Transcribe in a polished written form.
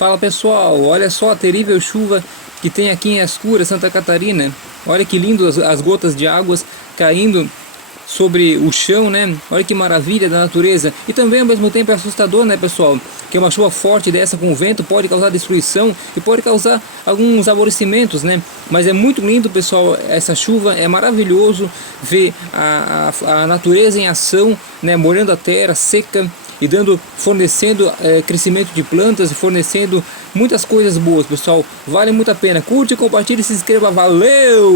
Fala pessoal, olha só a terrível chuva que tem aqui em Escura, Santa Catarina. Olha que lindo as gotas de águas caindo sobre o chão, né? Olha que maravilha da natureza. E também ao mesmo tempo é assustador, né pessoal? Que uma chuva forte dessa com vento pode causar destruição e pode causar alguns aborrecimentos, né? Mas é muito lindo, pessoal, essa chuva. É maravilhoso ver a natureza em ação, né? Molhando a terra seca e fornecendo crescimento de plantas e fornecendo muitas coisas boas, pessoal. Vale muito a pena. Curte, compartilhe e se inscreva. Valeu!